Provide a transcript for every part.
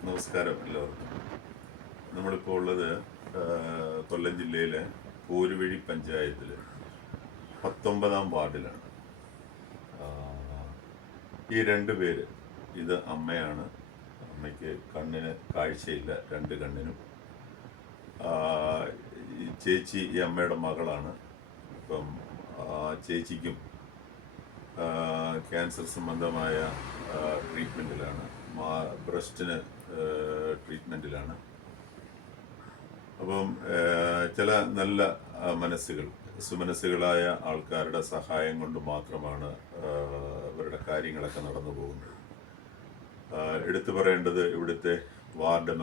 നമസ്കാരം എല്ലാവർക്കും. നമ്മളിപ്പോൾ ഉള്ളത് കൊല്ലം ജില്ലയിലെ പോരുവഴി പഞ്ചായത്തിൽ 19-ാം വാർഡിലാണ്. ഈ രണ്ട് പേര്, ഇത് അമ്മയാണ്. അമ്മയ്ക്ക് കണ്ണിന് കാഴ്ചയില്ല, രണ്ട് കണ്ണിനും. ചേച്ചി ഈ അമ്മയുടെ മകളാണ്. അപ്പം ചേച്ചിക്കും ക്യാൻസർ സംബന്ധമായ ട്രീറ്റ്മെൻറ്റിലാണ്, ബ്രസ്റ്റിന് ട്രീറ്റ്മെൻറ്റിലാണ്. അപ്പം ചില നല്ല സുമനസ്സുകളായ ആൾക്കാരുടെ സഹായം കൊണ്ട് മാത്രമാണ് അവരുടെ കാര്യങ്ങളൊക്കെ നടന്നു പോകുന്നത്. എടുത്തു പറയേണ്ടത് ഇവിടുത്തെ വാർഡ്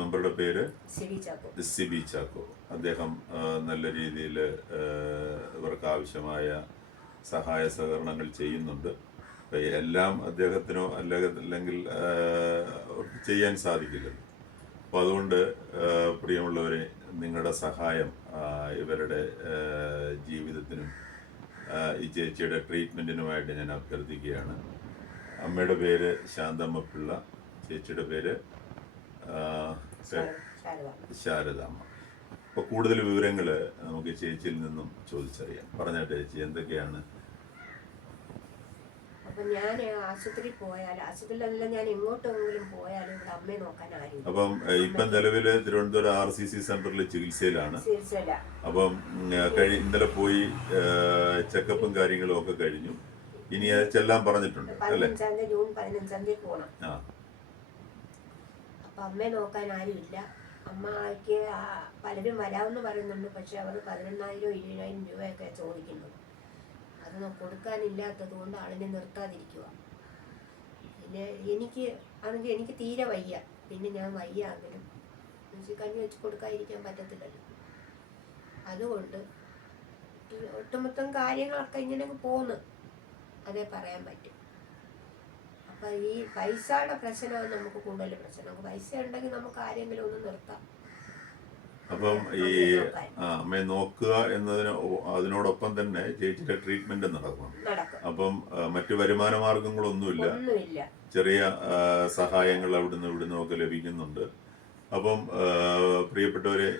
മെമ്പറുടെ പേര് സിബി ചാക്കോ. അദ്ദേഹം നല്ല രീതിയിൽ ഇവർക്ക് ആവശ്യമായ സഹായ സഹകരണങ്ങൾ ചെയ്യുന്നുണ്ട്. എല്ലാം അദ്ദേഹത്തിനോ അല്ലെങ്കിൽ ചെയ്യാൻ സാധിക്കില്ലല്ലോ. അപ്പോൾ അതുകൊണ്ട് പ്രിയമുള്ളവരെ, നിങ്ങളുടെ സഹായം ഇവരുടെ ജീവിതത്തിനും ഈ ചേച്ചിയുടെ ട്രീറ്റ്മെൻറ്റിനുമായിട്ട് ഞാൻ അഭ്യർത്ഥിക്കുകയാണ്. അമ്മയുടെ പേര് ശാന്തമ്മ പിള്ള, ചേച്ചിയുടെ പേര് ശാരദാമ്മ. അപ്പോൾ കൂടുതൽ വിവരങ്ങൾ നമുക്ക് ചേച്ചിയിൽ നിന്നും ചോദിച്ചറിയാം. പറഞ്ഞാട്ടെ ചേച്ചി, എന്തൊക്കെയാണ്? അപ്പം ഞാൻ ആശുപത്രിയിൽ പോയാലും, ആശുപത്രിയിലല്ല, ഞാൻ എങ്ങോട്ടെങ്കിലും പോയാലും ഇവിടെ അമ്മയെ നോക്കാൻ ആരും. അപ്പം ഇപ്പം നിലവില് തിരുവനന്തപുരം RCC സെന്ററിൽ ചികിത്സയിലാണ്. അപ്പം ഇന്നലെ പോയി ചെക്കപ്പും കാര്യങ്ങളും ഒക്കെ കഴിഞ്ഞു. ഇനി ചെല്ലാൻ പറഞ്ഞിട്ടുണ്ട് അല്ലേ? ജൂൺ 15 പോണം. അപ്പൊ അമ്മയെ നോക്കാൻ ആരും ഇല്ല. അമ്മയ്ക്ക് പലരും വരാമെന്ന് പറയുന്നുണ്ട്. പക്ഷെ അവർ 18,000 20,000 രൂപയൊക്കെ ചോദിക്കുന്നു. അത് കൊടുക്കാനില്ലാത്തത് കൊണ്ട് ആളിനെ നിർത്താതിരിക്കുക. പിന്നെ എനിക്ക് തീരെ വയ്യ. പിന്നെ ഞാൻ വയ്യാങ്കിലും കഞ്ഞി വെച്ച് കൊടുക്കാതിരിക്കാൻ പറ്റത്തില്ലല്ലോ. അതുകൊണ്ട് ഒട്ടുമൊത്തം കാര്യങ്ങളൊക്കെ ഇങ്ങനെ പോകുന്നു, അതേ പറയാൻ പറ്റും. അപ്പം ഈ പൈസയുടെ പ്രശ്നമാണ് നമുക്ക് കൂടുതൽ പ്രശ്നം. നമുക്ക് പൈസ ഉണ്ടെങ്കിൽ നമുക്ക് ആരെങ്കിലും ഒന്ന് നിർത്താം. അപ്പം ഈ അമ്മയെ നോക്കുക അതിനോടൊപ്പം തന്നെ ചേച്ചിയുടെ ട്രീറ്റ്മെന്റ് നടക്കണം. അപ്പം മറ്റു വരുമാന മാർഗങ്ങളൊന്നുമില്ല, ചെറിയ സഹായങ്ങൾ അവിടുന്ന് ഒക്കെ ലഭിക്കുന്നുണ്ട്. അപ്പം പ്രിയപ്പെട്ടവരെ,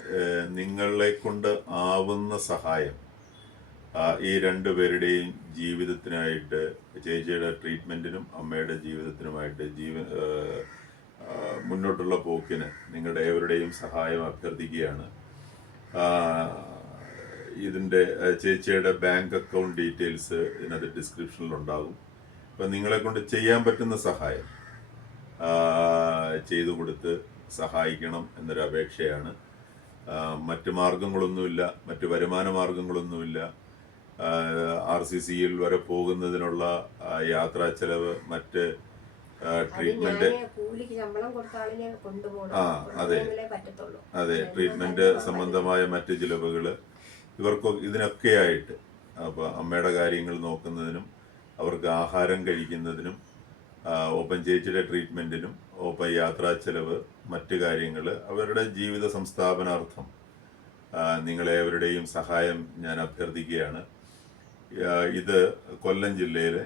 നിങ്ങളെ കൊണ്ട് ആവുന്ന സഹായം ഈ രണ്ടുപേരുടെയും ജീവിതത്തിനായിട്ട്, ചേച്ചിയുടെ ട്രീറ്റ്മെന്റിനും അമ്മയുടെ ജീവിതത്തിനുമായിട്ട് മുന്നോട്ടുള്ള പോക്കിന് നിങ്ങളുടെ ഏവരുടെയും സഹായം അഭ്യർത്ഥിക്കുകയാണ്. ഇതിൻ്റെ ചേച്ചിയുടെ ബാങ്ക് അക്കൗണ്ട് ഡീറ്റെയിൽസ് ഇതിനകത്ത് ഡിസ്ക്രിപ്ഷനിലുണ്ടാകും. അപ്പം നിങ്ങളെ കൊണ്ട് ചെയ്യാൻ പറ്റുന്ന സഹായം ചെയ്തു കൊടുത്ത് സഹായിക്കണം എന്നൊരു അപേക്ഷയാണ്. മറ്റ് മാർഗങ്ങളൊന്നുമില്ല, മറ്റ് വരുമാന മാർഗങ്ങളൊന്നുമില്ല. RCCയിൽ വരെ പോകുന്നതിനുള്ള യാത്രാ ചെലവ്, മറ്റ് ട്രീറ്റ്മെന്റ്, അതെ ട്രീറ്റ്മെന്റ് സംബന്ധമായ മറ്റ് ചിലവുകള് ഇതിനൊക്കെയായിട്ട്, അപ്പൊ അമ്മയുടെ കാര്യങ്ങൾ നോക്കുന്നതിനും അവർക്ക് ആഹാരം കഴിക്കുന്നതിനും ഒപ്പം ചേച്ചിയുടെ ട്രീറ്റ്മെന്റിനും ഒപ്പം യാത്രാ ചെലവ്, മറ്റ് കാര്യങ്ങൾ, അവരുടെ ജീവിത സംസ്ഥാപനാർത്ഥം നിങ്ങളെവരുടെയും സഹായം ഞാൻ അഭ്യർത്ഥിക്കുകയാണ്. ഇത് കൊല്ലം ജില്ലയിലെ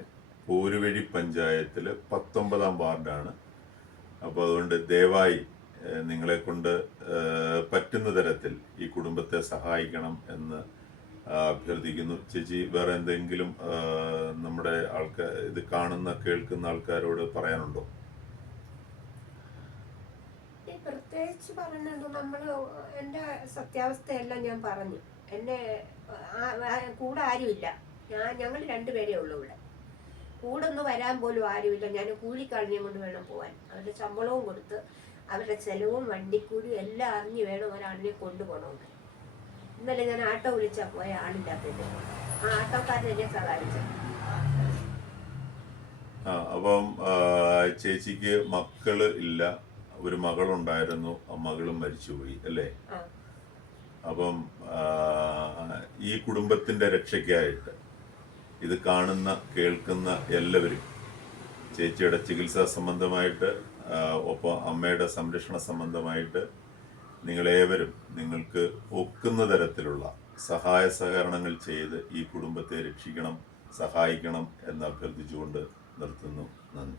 പോരുവഴി പഞ്ചായത്തിലെ 19-ാം വാർഡാണ്. അപ്പോൾ അതുകൊണ്ട് ദയവായി നിങ്ങളെ കൊണ്ട് പറ്റുന്ന തരത്തിൽ ഈ കുടുംബത്തെ സഹായിക്കണം എന്ന് അഭ്യർത്ഥിക്കുന്നു. ചേച്ചി, വേറെ എന്തെങ്കിലും നമ്മുടെ ഇത് കേൾക്കുന്ന ആൾക്കാരോട് പറയാനുണ്ടോ? പ്രത്യേകിച്ച് പറയുന്നത്, എൻ്റെ സത്യാവസ്ഥയെല്ലാം ഞാൻ പറഞ്ഞു. എന്നെ കൂടെ ആരുമില്ല. ഞങ്ങൾ രണ്ടുപേരേ ഉള്ളൂ ഇവിടെ. കൂടെ ഒന്ന് വരാൻ പോലും ആരുമില്ല. ഞാൻ കൂലിക്കാളിനെയും കൊണ്ട് വേണം പോകാൻ. അവരുടെ ശമ്പളവും കൊടുത്ത് അവരുടെ ചെലവും വണ്ടിക്കൂലിയും എല്ലാം അറിഞ്ഞ് വേണം ഒരാളിനെ കൊണ്ടുപോകണമെന്ന്. ഇന്നലെ ഞാൻ ആട്ടോ വിളിച്ചാൽ പോയ ആളില്ലാത്തത്. ആ ആട്ടോക്കാരൻ എന്നെ സഹായിച്ചു. അപ്പം ചേച്ചിക്ക് മക്കള് ഇല്ല, ഒരു മകളുണ്ടായിരുന്നു, ആ മകളും മരിച്ചുപോയി അല്ലേ? അപ്പം ഈ കുടുംബത്തിന്റെ രക്ഷയ്ക്കായിട്ട് ഇത് കാണുന്ന കേൾക്കുന്ന എല്ലാവരും ചേച്ചിയുടെ ചികിത്സാ സംബന്ധമായിട്ട് ഒപ്പം അമ്മയുടെ സംരക്ഷണ സംബന്ധമായിട്ട് നിങ്ങളേവരും നിങ്ങൾക്ക് ഒക്കുന്ന തരത്തിലുള്ള സഹായ സഹകരണങ്ങൾ ചെയ്ത് ഈ കുടുംബത്തെ രക്ഷിക്കണം, സഹായിക്കണം എന്ന് അഭ്യർത്ഥിച്ചുകൊണ്ട് നിർത്തുന്നു. നന്ദി.